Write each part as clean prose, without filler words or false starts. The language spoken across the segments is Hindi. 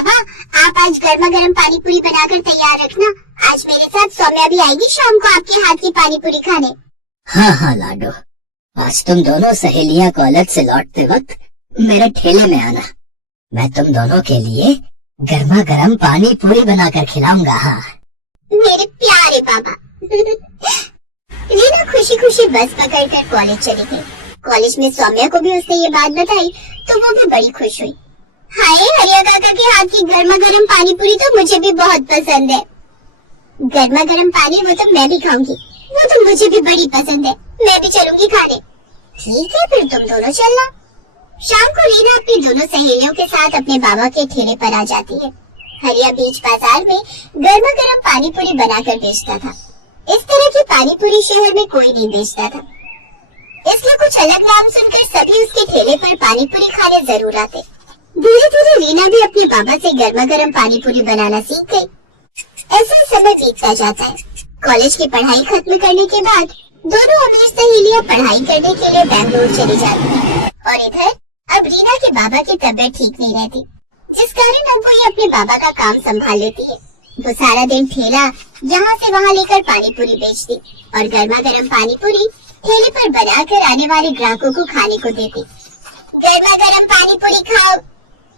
पापा, आप आज गर्मा गर्म पानी पूरी बनाकर तैयार रखना। आज मेरे साथ सौम्या भी आएगी शाम को आपके हाथ की पानी पूरी खाने। हाँ हाँ लाडो, आज तुम दोनों सहेलियां कॉलेज से लौटते वक्त मेरे ठेले में आना। मैं तुम दोनों के लिए गर्मा गर्म पानी पूरी बनाकर खिलाऊंगा। हाँ मेरे प्यारे पापा। रीना खुशी खुशी बस पकड़कर कॉलेज चली गई। कॉलेज में सौम्या को भी उसने ये बात बताई तो वो भी बड़ी खुश हुई। हाय, हरिया काका के हाथ की गर्मा गर्म पानी पूरी तो मुझे भी बहुत पसंद है। गर्मा गर्म पानी वो तो मैं भी खाऊंगी, वो तो मुझे भी बड़ी पसंद है। मैं भी चलूंगी खाने। ठीक है, फिर तुम दोनों चलना। शाम को रीना अपनी दोनों सहेलियों के साथ अपने बाबा के ठेले पर आ जाती है। हरिया बीच बाजार में गर्मा गर्म पानी पूरी बनाकर बेचता था। इस तरह की पानी पूरी शहर में कोई नहीं बेचता था, इसलिए कुछ अलग नाम सुनकर सभी उसके ठेले पर पानी पूरी खाने जरूर आते। धीरे धीरे रीना भी अपने बाबा से गर्मा गर्म पानी पूरी बनाना सीख गई। ऐसे समय बीतता जाता है। कॉलेज की पढ़ाई खत्म करने के बाद दोनों अमीर सहेलियां पढ़ाई करने के लिए बैंगलोर चली जाती हैं। और इधर अब रीना के बाबा की तबीयत ठीक नहीं रहती, जिस कारण अब वो ये अपने बाबा का काम संभाल लेती है। वो सारा दिन ठेला यहाँ से वहाँ लेकर पानी पूरी बेचती और गर्मा गर्म पानी पूरी ठेले पर बनाकर आने वाले ग्राहकों को खाने को देती। गर्मा गर्म पानी पूरी खाओ,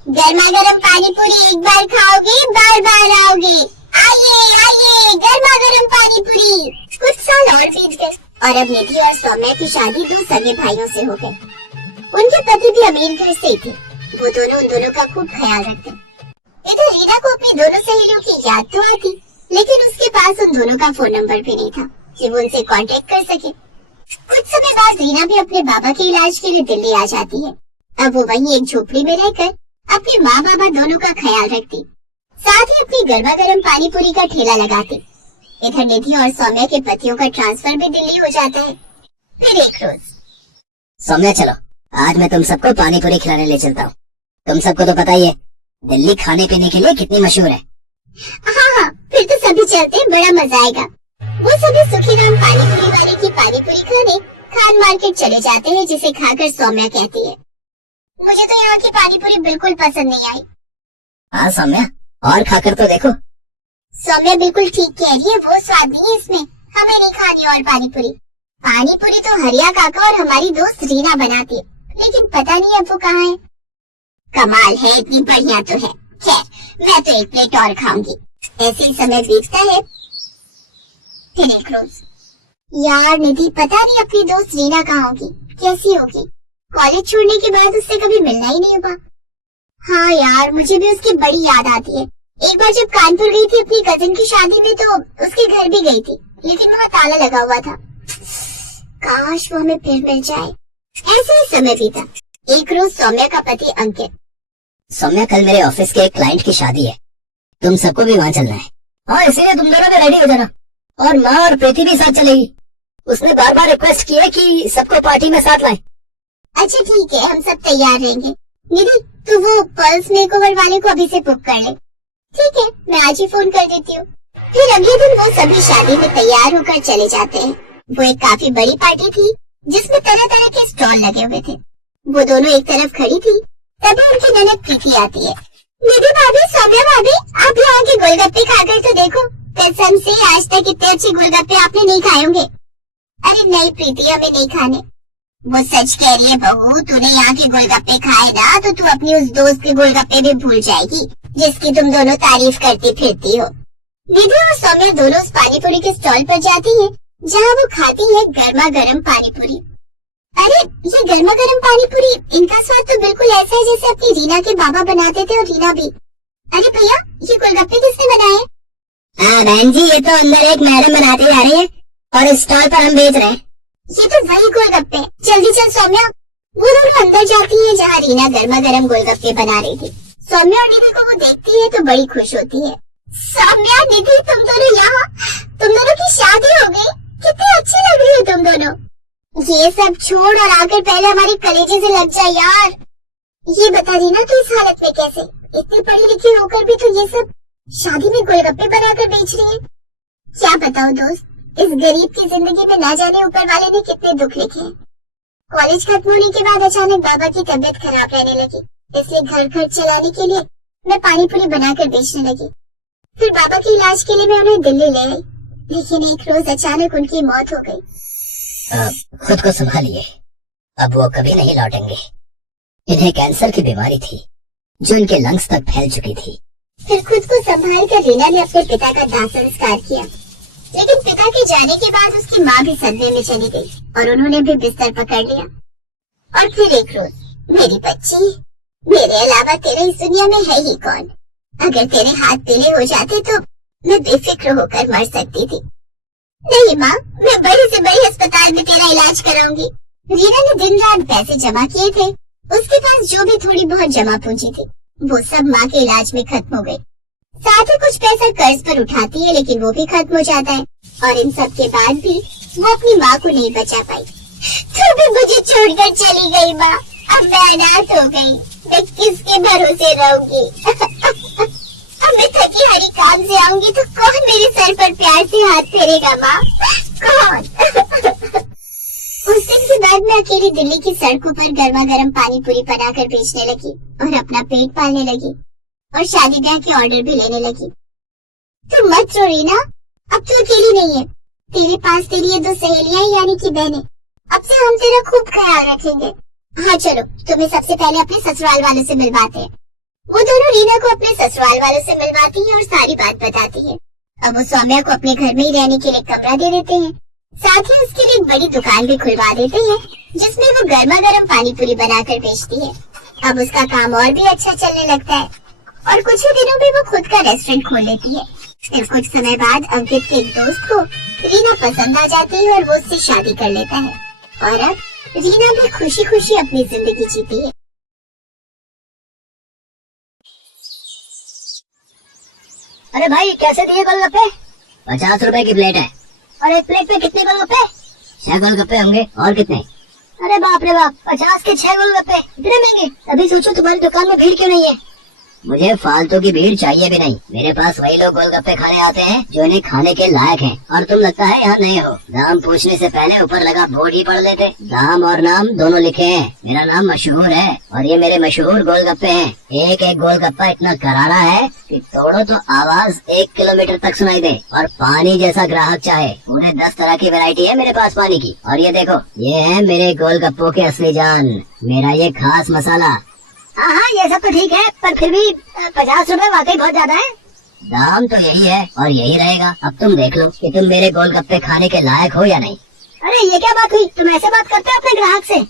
गर्मा गर्म पानी पूरी एक बार खाओगे बार बार आओगे। आइए आइए, गर्मा गर्म पानी पूरी। कुछ साल और बीत गए और अब निधि और सौम्या की शादी दो सगे भाइयों से हो गई। उनके पति भी अमीर घर से थे। वो दोनों उन दोनों का खूब ख्याल रखते। इधर रीना को अपनी दोनों सहेलियों की याद तो आती, लेकिन उसके पास उन दोनों का फोन नंबर भी नहीं था कि वो उनसे कांटेक्ट कर सके। कुछ समय बाद रीना भी अपने बाबा के इलाज के लिए दिल्ली आ जाती है। अब वो वहीं एक झोपड़ी में रहकर अपने माँ बाबा दोनों का ख्याल रखती, साथ ही अपनी गर्मा गर्म पानी पूरी का ठेला लगाती। इधर निधि और सौम्या के पतियों का ट्रांसफर भी दिल्ली हो जाता है। फिर एक रोज, सौम्या चलो, आज मैं तुम सबको पानी पूरी खिलाने ले चलता हूँ। तुम सबको तो पता ही है दिल्ली खाने पीने के लिए कितनी मशहूर है। हाँ हाँ, फिर तो सभी चलते हैं, बड़ा मजा आएगा। वो सभी सुखीराम पानी पूरी वाले की पानी पूरी खाने खान मार्केट चले जाते हैं, जिसे खाकर सौम्या कहती है, मुझे तो यहाँ की पानी पूरी बिल्कुल पसंद नहीं आई। हाँ सौम्या, और खाकर तो देखो। सौम्या बिल्कुल ठीक कह रही है, वो स्वाद नहीं है इसमें, हमें नहीं खानी और पानी पूरी। पानी पूरी तो हरिया काका और हमारी दोस्त रीना बनाती है, लेकिन पता नहीं अब वो कहाँ है। कमाल है, इतनी बढ़िया तो है। खैर, मैं तो एक प्लेट और खाऊंगी। ऐसे ही समय बीतता है। फिर एक रोज, यार निधि, पता नहीं अपनी दोस्त रीना कहाँ होगी, कैसी होगी। कॉलेज छोड़ने के बाद उससे कभी मिलना ही नहीं हुआ। हाँ यार, मुझे भी उसकी बड़ी याद आती है। एक बार जब कानपुर गई थी अपनी कजिन की शादी में तो उसके घर भी गई थी, लेकिन वहाँ ताला लगा हुआ था। काश वो हमें फिर मिल जाए। ऐसे ही समय बीता। एक रोज सौम्या का पति अंकित, सौम्या कल मेरे ऑफिस के एक क्लाइंट की शादी है, तुम सबको भी वहाँ चलना है। हाँ, इसीलिए तुम दोनों भी रेडी हो जाना, और माँ और प्रीति भी साथ चलेगी। उसने बार बार रिक्वेस्ट की है कि सबको पार्टी में साथ लाए। अच्छा ठीक है, हम सब तैयार रहेंगे। निधि, तू वो पल्स मेकओवर वाले को अभी से बुक कर ले। ठीक है, मैं आज ही फोन कर देती हूँ। फिर अगले दिन वो सभी शादी में तैयार होकर चले जाते हैं। वो एक काफी बड़ी पार्टी थी, जिसमें तरह तरह के स्टॉल लगे हुए थे। वो दोनों एक तरफ खड़ी थी, तभी उनकी ननद प्रीति आती है। निधि भाभी, सौम्या भाभी, आप यहाँ के गोलगप्पे खाकर तो देखो। कसम से आज तक इतने अच्छे गोलगप्पे आपने नहीं खाए होंगे। अरे नहीं प्रीति, हमें नहीं खाने। वो सच कह रही है बहू, तूने यहाँ के गोलगप्पे खाए ना तो तू अपनी उस दोस्त के गोलगप्पे भी भूल जाएगी, जिसकी तुम दोनों तारीफ करती फिरती हो। निधि और सौम्या दोनों उस पानी पूरी के स्टॉल पर जाती है, जहाँ वो खाती है गर्मा गर्म पानी पूरी। अरे ये गर्मा गर्म पानी पूरी, इनका स्वाद तो बिल्कुल ऐसा है जैसे अपनी रीना के बाबा बनाते थे, और रीना भी। अरे भैया, ये गोलगप्पे किसने बनाए? हाँ बहन जी, ये तो अंदर एक मैडम बनाते जा रही है और इस स्टॉल पर हम बेच रहे हैं। ये तो वही गोलगप्पे। जल्दी चल सौम्या। वो दोनों अंदर जाती है जहाँ रीना गर्मा गर्म गोलगप्पे बना रही थी। सौम्या और निधि को वो देखती है तो बड़ी खुश होती है। सौम्या, निधि, तुम दोनों यहाँ, तुम दोनों की शादी हो गई, कितनी अच्छी लग रही है तुम दोनों। ये सब छोड़ और आकर पहले हमारे कलेजे से लग जाए यार। ये बता रीना, तू इस हालत में कैसे? इतनी पढ़ी लिखी होकर भी तो ये सब शादी में गोलगप्पे बनाकर बेच रही है। क्या बताओ दोस्त, इस गरीब की जिंदगी में ना जाने ऊपर वाले ने कितने दुख लिखे हैं। कॉलेज खत्म होने के बाद अचानक बाबा की तबीयत खराब रहने लगी, इसलिए घर खर्च चलाने के लिए मैं पानी पूरी बनाकर बेचने लगी। फिर पापा के इलाज के लिए मैं उन्हें दिल्ली ले आई, लेकिन एक रोज अचानक उनकी मौत हो गई। खुद को संभालिए, अब वो कभी नहीं लौटेंगे। इन्हें कैंसर की बीमारी थी जो इनके लंग्स तक फैल चुकी थी। फिर खुद को संभाल कर रीना ने अपने पिता का दाह संस्कार किया, लेकिन पिता के जाने के बाद उसकी माँ भी सदमे में चली गई और उन्होंने भी बिस्तर पकड़ लिया। और फिर एक रोज, मेरी बच्ची, मेरे अलावा तेरे इस दुनिया में है ही कौन? अगर तेरे हाथ पीले हो जाते तो मैं बेफिक्र होकर मर सकती थी। नहीं माँ, मैं बड़े से बड़े अस्पताल में तेरा इलाज कराऊंगी। रीना ने दिन रात पैसे जमा किए थे। उसके पास जो भी थोड़ी बहुत जमा पूंजी थी वो सब माँ के इलाज में खत्म हो गई। साथ ही कुछ पैसा कर्ज पर उठाती है, लेकिन वो भी खत्म हो जाता है। और इन सब के बाद भी वो अपनी माँ को नहीं बचा पाई। तू भी मुझे छोड़कर चली गई माँ, अब मैं अनाथ हो गई। मैं किसके भरोसे रहूंगी? अब मैं थकी हारी काम से आऊंगी तो कौन मेरे सर पर प्यार से हाथ फेरेगा माँ? कौन? उस दिन के बाद मैं अकेली दिल्ली की सड़कों पर गर्मा गर्म पानी पूरी बनाकर बेचने लगी और अपना पेट पालने लगी और शादी ब्याह के ऑर्डर भी लेने लगी। तुम मत रो रीना, अब तू अकेली नहीं है। तेरे पास तेरी ये 2 सहेलियां यानी कि बहनें। अब से हम तेरा खूब ख्याल रखेंगे। हाँ चलो, तुम्हें सबसे पहले अपने ससुराल वालों से मिलवाते हैं। वो दोनों रीना को अपने ससुराल वालों से मिलवाती है और सारी बात बताती है। अब वो सौम्या को अपने घर में ही रहने के लिए कमरा दे देते हैं। साथ ही उसके लिए एक बड़ी दुकान भी खुलवा देते हैं जिसमें वो गर्मा गर्म पानी पूरी बनाकर बेचती है। अब उसका काम और भी अच्छा चलने लगता है और कुछ ही दिनों में वो खुद का रेस्टोरेंट खोल लेती है। फिर कुछ समय बाद अंकित के एक दोस्त को रीना पसंद आ जाती है और वो उससे शादी कर लेता है और अब रीना भी खुशी खुशी अपनी जिंदगी जीती है। अरे भाई, कैसे दिए गोलगप्पे? 50 रुपए की प्लेट है। और एक प्लेट पे कितने गोलगप्पे? 6 गोलगप्पे होंगे। और कितने? अरे बाप रे बाप, 50 के 6 गोलगप्पे, इतने महंगे? तभी सोचो तुम्हारी दुकान में भीड़ क्यों नहीं है। मुझे फालतू की भीड़ चाहिए भी नहीं। मेरे पास वही लोग गोलगप्पे खाने आते हैं जो इन्हें खाने के लायक हैं। और तुम लगता है यहाँ नहीं हो। दाम पूछने से पहले ऊपर लगा बोर्ड ही पढ़ लेते। दाम और नाम दोनों लिखे हैं। मेरा नाम मशहूर है और ये मेरे मशहूर गोलगप्पे हैं। एक एक गोलगप्पा इतना करारा है कि तोड़ो तो आवाज 1 किलोमीटर तक सुनाई दे। और पानी जैसा ग्राहक चाहे, पूरे 10 तरह की वैरायटी है मेरे पास पानी की। और ये देखो, ये है मेरे गोलगप्पों के असली जान, मेरा ये खास मसाला। हाँ, ये सब तो ठीक है, पर फिर भी 50 रुपए वाकई बहुत ज्यादा है। दाम तो यही है और यही रहेगा। अब तुम देख लो कि तुम मेरे गोलगप्पे खाने के लायक हो या नहीं। अरे ये क्या बात हुई? तुम ऐसे बात करते हो अपने ग्राहक से?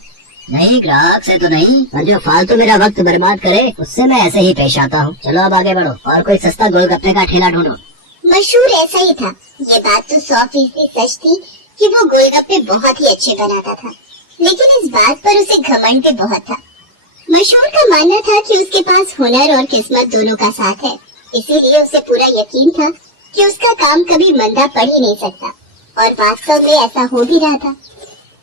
नहीं, ग्राहक से तो नहीं, पर जो फालतू मेरा वक्त बर्बाद करे उससे मैं ऐसे ही पेश आता हूँ। चलो अब आगे बढ़ो और कोई सस्ता गोलगप्पे का ठेला ढूंढो। मशहूर ऐसा ही था। ये बात तो 100% सच थी कि वो गोलगप्पे बहुत ही अच्छे बनाता था, लेकिन इस बात पर उसे घमंड भी बहुत था। मशहूर का मानना था कि उसके पास हुनर और किस्मत दोनों का साथ है, इसीलिए उसे पूरा यकीन था कि उसका काम कभी मंदा पड़ ही नहीं सकता। और वास्तव में ऐसा हो भी रहा था।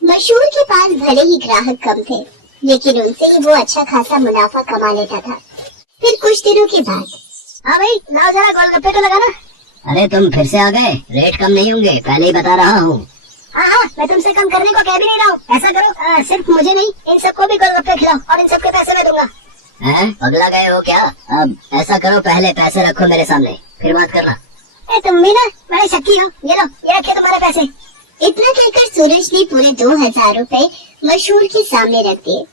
मशहूर के पास भले ही ग्राहक कम थे, लेकिन उनसे ही वो अच्छा खासा मुनाफा कमा लेता था। फिर कुछ दिनों के बाद, हाँ भाई, लाओ जरा गोलगप्पे तो लगाना। अरे तुम फिर से आ गए? रेट कम नहीं होंगे, पहले ही बता रहा हूँ। हाँ, मैं तुमसे कम करने को कह भी नहीं रहा हूँ। ऐसा करो, सिर्फ मुझे नहीं, इन सबको भी गोलगप्पे खिलाओ और इन सबके पैसे मैं दूंगा। हैं? पगला गए हो क्या? अब ऐसा करो, पहले पैसे रखो मेरे सामने, फिर बात करना। तुम भी ना बड़े शक्की हो। ये लो, ये रखे तुम्हारे पैसे। इतना कहकर सूरज ने पूरे 2000 रुपए मशहूर के सामने रख दिए।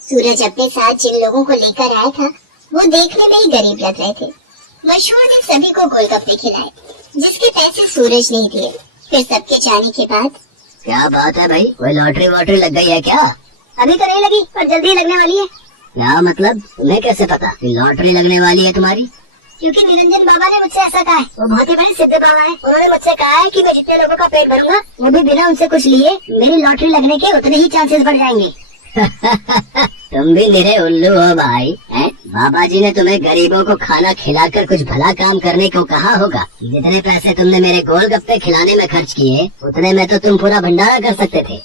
सूरज अपने साथ जिन लोगों को लेकर आया था वो देखने में ही गरीब लग रहे थे। मशहूर ने सभी को गोलगप्पे खिलाए, जिसके पैसे सूरज ने दिए। फिर सबके जाने के बाद, क्या बात है भाई, कोई लॉटरी वॉटरी लग गई है क्या? अभी तो नहीं लगी, पर जल्दी लगने वाली है। क्या मतलब? तुम्हें कैसे पता कि लॉटरी लगने वाली है तुम्हारी? क्योंकि निरंजन बाबा ने मुझसे ऐसा कहा है। वो बहुत ही बड़े सिद्ध बाबा है। उन्होंने मुझसे कहा है कि मैं जितने लोगों का पेट भरूंगा, वो भी बिना उनसे कुछ लिए, मेरी लॉटरी लगने के उतने ही चांसेस बढ़ जाएंगे। तुम भी निरे उल्लू हो भाई, हैं? बाबा जी ने तुम्हें गरीबों को खाना खिलाकर कुछ भला काम करने को कहा होगा। जितने पैसे तुमने मेरे गोलगप्पे खिलाने में खर्च किए, उतने में तो तुम पूरा भंडारा कर सकते थे।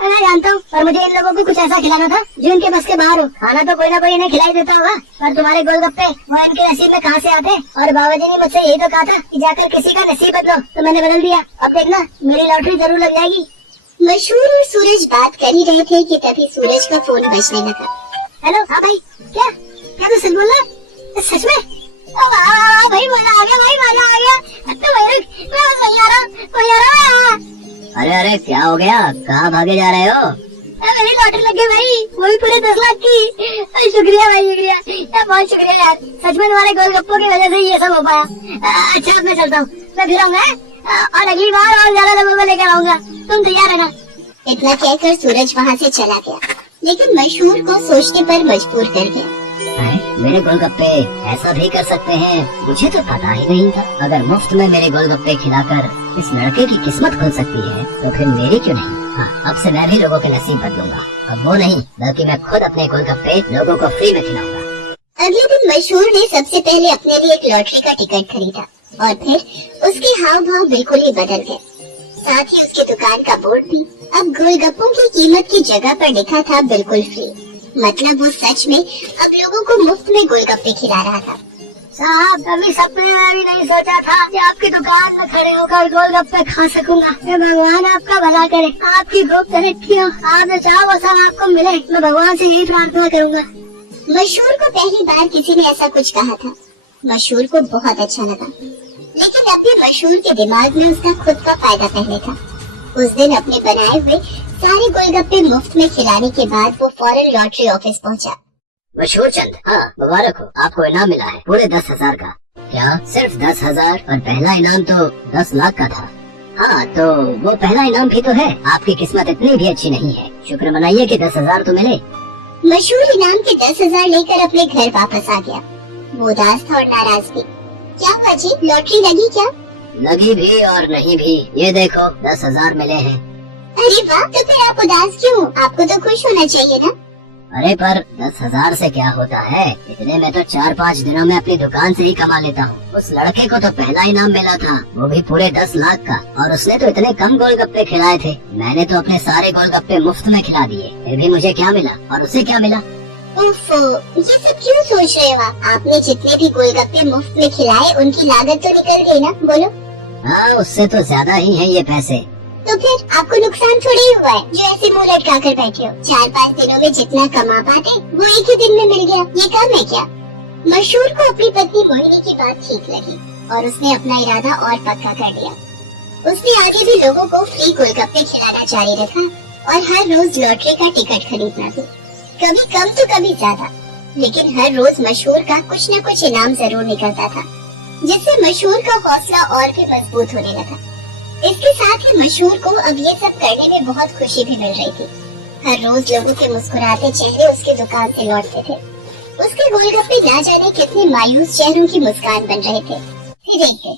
मैं जानता हूँ, पर मुझे इन लोगों को कुछ ऐसा खिलाना था जो इनके बस के बाहर हो। खाना तो कोई ना कोई इन्हें खिलाई देता होगा, पर तुम्हारे गोलगप्पे वो इनके नसीब में कहाँ से आते? और बाबा जी ने मुझसे यही तो कहा था कि जाकर किसी का नसीब बदलो, तो मैंने बदल दिया। अब देखना, मेरी लॉटरी जरूर लग जाएगी। मशहूर और सूरज बात कर ही रहे थे कि तभी सूरज का फोन बजने लगा। हेलो, हाँ भाई, क्या तू सच बोल रहा? सच में? भाई मजा आ गया, भाई मजा आ गया। तो भाई रुक, मैं वहीं आ रहा हूँ। अरे अरे क्या हो गया, कहाँ भागे जा रहे हो? मेरी लॉटरी लग गई भाई, वही पूरे 10 लाख की। शुक्रिया भाई, शुक्रिया, बहुत शुक्रिया यार। सच में तुम्हारे गोलगप्पों की वजह से ये सब हो पाया। अच्छा मैं चलता हूँ, मैं फिर आऊंगा और अगली बार और ज्यादा लोगों को लेकर आऊंगा, तुम तैयार रहना। इतना कहकर सूरज वहाँ से चला गया, लेकिन मशहूर को सोचने पर मजबूर कर गया। मेरे गोलगप्पे ऐसा भी कर सकते हैं, मुझे तो पता ही नहीं था। अगर मुफ्त में मेरे गोलगप्पे खिलाकर इस लड़के की किस्मत खुल सकती है तो फिर मेरी क्यों नहीं। हाँ, अब से मैं भी लोगों के नसीब बदलूंगा। अब वो नहीं, बल्कि मैं खुद अपने गोलगप्पे लोगों को फ्री में खिलाऊंगा। अगले दिन मशहूर ने सबसे पहले अपने लिए एक लॉटरी का टिकट खरीदा और फिर उसके हाव भाव बिल्कुल ही बदल गए। साथ ही उसकी दुकान का बोर्ड भी अब गोलगप्पों की कीमत की जगह पर लिखा था बिल्कुल फ्री। मतलब वो सच में अब लोगों को मुफ्त में गोलगप्पे खिला रहा था। साहब, कभी सपने में भी नहीं सोचा था कि आपकी दुकान में खड़े होकर गोलगप्पे खा सकूंगा। मैं भगवान आपका भला करे, आपकी खूब तरक्की हो, आप जो चाहो वो सब आपको मिले। मैं भगवान से यही प्रार्थना करूंगा। मशहूर को पहली बार किसी ने ऐसा कुछ कहा था। मशहूर को बहुत अच्छा लगा, लेकिन अभी मशहूर के दिमाग में उसका खुद का फायदा पहले था। उस दिन अपने बनाए हुए सारे गोलगप्पे मुफ्त में खिलाने के बाद वो फौरन लॉटरी ऑफिस पहुंचा। मशहूर चंद, हाँ मुबारक हो, आपको इनाम मिला है पूरे 10,000 का। क्या सिर्फ 10,000? और पहला इनाम तो 10 लाख का था। हाँ तो वो पहला इनाम भी तो है। आपकी किस्मत इतनी भी अच्छी नहीं है, शुक्र मनाइए कि 10,000 तो मिले। मशहूर इनाम के 10,000 लेकर अपने घर वापस आ गया। वो उदास था और नाराज भी। क्या हुआ जी, लॉटरी लगी क्या? लगी भी और नहीं भी, ये देखो 10,000 मिले हैं। अरे वाह, तो फिर आप उदास क्यों? आपको तो खुश होना चाहिए ना। अरे पर 10,000 से क्या होता है, इतने में तो 4-5 दिनों में अपनी दुकान से ही कमा लेता हूँ। उस लड़के को तो पहला इनाम मिला था, वो भी पूरे 10 लाख का, और उसने तो इतने कम गोलगप्पे खिलाए थे। मैंने तो अपने सारे गोलगप्पे मुफ्त में खिला दिए, फिर भी मुझे क्या मिला और उसे क्या मिला? ओफो, ये सब क्यों सोच रहे हो आप? आपने जितने भी गोलगप्पे मुफ्त में खिलाए उनकी लागत तो निकल गई ना, बोलो। हाँ, उससे तो ज्यादा ही है ये पैसे। तो फिर आपको नुकसान थोड़ी हुआ है जो ऐसे मुंह लटका कर बैठे हो। 4-5 दिनों में जितना कमा पाते वो एक ही दिन में मिल गया, ये कम है क्या? मशहूर को अपनी पत्नी मोहिनी की बात ठीक लगी और उसने अपना इरादा और पक्का कर लिया। उसने आगे भी लोगों को फ्री गोलगप्पे खिलाना जारी रखा और हर रोज लॉटरी का टिकट खरीदना भी, कभी कम तो कभी ज्यादा, लेकिन हर रोज मशहूर का कुछ न कुछ इनाम जरूर निकलता था, जिससे मशहूर का हौसला और भी मजबूत होने लगा। इसके साथ ही मशहूर को अब ये सब करने में बहुत खुशी भी मिल रही थी। हर रोज लोगों के मुस्कुराते चेहरे उसकी दुकान से लौटते थे। उसके गोलगप्पे ना जाने कितने मायूस चेहरों की मुस्कान बन रहे थे। फिर एक दिन,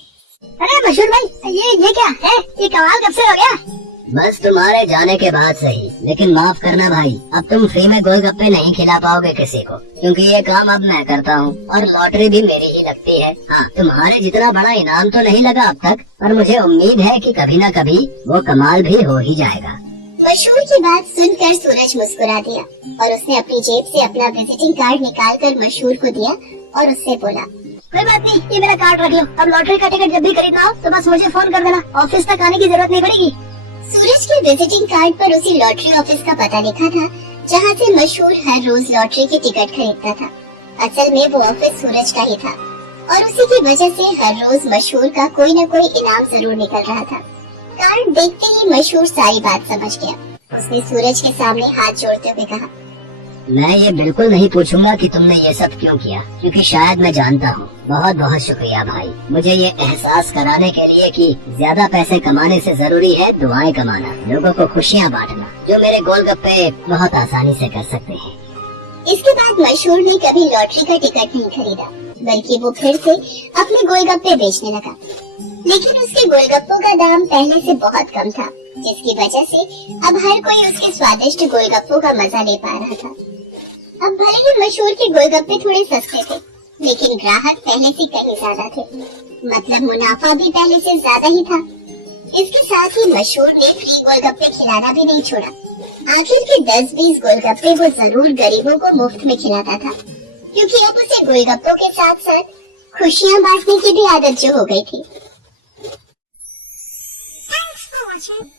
अरे मशहूर भाई, ये क्या है? ये कमाल कब से हो गया? बस तुम्हारे जाने के बाद सही, लेकिन माफ करना भाई, अब तुम फ्री में गोलगप्पे नहीं खिला पाओगे किसी को, क्योंकि ये काम अब मैं करता हूँ और लॉटरी भी मेरी ही लगती है। हाँ, तुम्हारे जितना बड़ा इनाम तो नहीं लगा अब तक, पर मुझे उम्मीद है कि कभी न कभी वो कमाल भी हो ही जाएगा। मशहूर की बात सुनकर सूरज मुस्कुरा दिया और उसने अपनी जेब से अपना विजिटिंग कार्ड निकालकर मशहूर को दिया और उससे बोला, कोई बात नहीं, ये मेरा कार्ड रख लो। अब लॉटरी का टिकट जब भी खरीदना हो तो बस मुझे फोन कर देना, ऑफिस तक आने की जरूरत नहीं पड़ेगी। सूरज के विजिटिंग कार्ड पर उसी लॉटरी ऑफिस का पता लिखा था जहाँ से मशहूर हर रोज लॉटरी के टिकट खरीदता था। असल में वो ऑफिस सूरज का ही था और उसी की वजह से हर रोज मशहूर का कोई न कोई इनाम जरूर निकल रहा था। कार्ड देखते ही मशहूर सारी बात समझ गया। उसने सूरज के सामने हाथ जोड़ते हुए कहा, मैं ये बिल्कुल नहीं पूछूंगा कि तुमने ये सब क्यों किया, क्योंकि शायद मैं जानता हूँ। बहुत बहुत शुक्रिया भाई, मुझे ये एहसास कराने के लिए कि ज्यादा पैसे कमाने से जरूरी है दुआएं कमाना, लोगों को खुशियाँ बांटना, जो मेरे गोलगप्पे बहुत आसानी से कर सकते हैं। इसके बाद मशहूर ने कभी लॉटरी का टिकट नहीं खरीदा, बल्कि वो फिर से अपने गोलगप्पे बेचने लगा। लेकिन उसके गोलगप्पों का दाम पहले से बहुत कम था, जिसकी वजह से अब हर कोई उसके स्वादिष्ट गोलगप्पों का मजा ले पा रहा था। अब भले ही मशहूर के गोलगप्पे थोड़े सस्ते थे, लेकिन ग्राहक पहले से कहीं ज्यादा थे, मतलब मुनाफा भी पहले से ज्यादा ही था। इसके साथ ही मशहूर ने फ्री गोलगप्पे खिलाना भी नहीं छोड़ा। आखिर के 10-20 गोलगप्पे वो जरूर गरीबों को मुफ्त में खिलाता था, क्योंकि अब उसे गोलगप्पों के साथ साथ खुशियाँ बांटने की भी आदत जो हो गई थी। Thanks for watching.